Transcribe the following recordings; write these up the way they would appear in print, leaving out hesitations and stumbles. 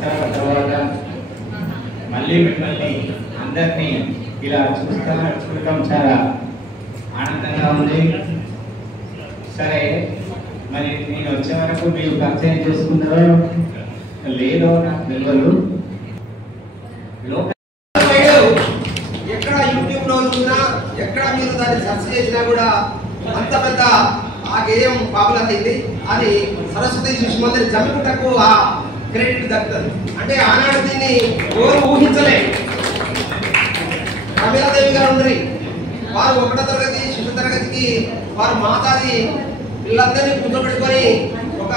తర్వాత మళ్ళీ మిమ్మల్ని అందరినీ ఇలా చూడటం చాలా ఆనందంగా ఉంది. సరే, మరి నేను వచ్చే వరకు మీరు పరిచయం చేసుకున్నారో లేదో నాకు తెలియదు. ఎక్కడ యూట్యూబ్ లో చూసినా, ఎక్కడ మీరు దాన్ని సెర్చ్ చేసినా కూడా అంత పెద్ద ఆ గేయం పాపులర్ అయింది. అది సరస్వతి శిశు మందిర్ జమ్మిగుట్టకు ఆ క్రెడిట్ దక్కుతుంది. అంటే ఆనాడు దీన్ని ఎవరు ఊహించలేదు. రమీలాదేవి గారు ఉండరు, వారు 1వ తరగతి శిశు తరగతికి వారు మాతాది పిల్లలందరినీ కూర్చోబెట్టుకొని ఒక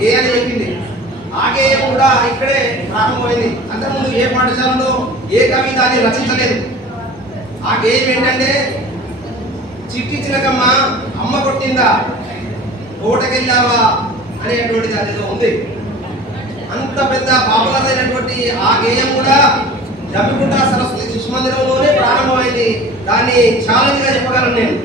గేయాన్ని చెప్పింది. ఆ గేయం కూడా ఇక్కడే ప్రారంభమైంది. అంతకుముందు ఏ పాఠశాలలో ఏ కవి దాన్ని రచించలేదు. ఆ గేయం ఏంటంటే, చిట్టి చిలకమ్మ అమ్మ కొట్టిందా ఓటకెళ్ళావా అనేటువంటిది అది ఉంది. అంత పెద్ద పాపులర్ అయినటువంటి ఆ గేయం కూడా జమ్మిగుంట సరస్వతి శిశు మందిరంలోనే ప్రారంభమైంది. దాన్ని ఛాలెంజ్ గా చెప్పగలను నేను.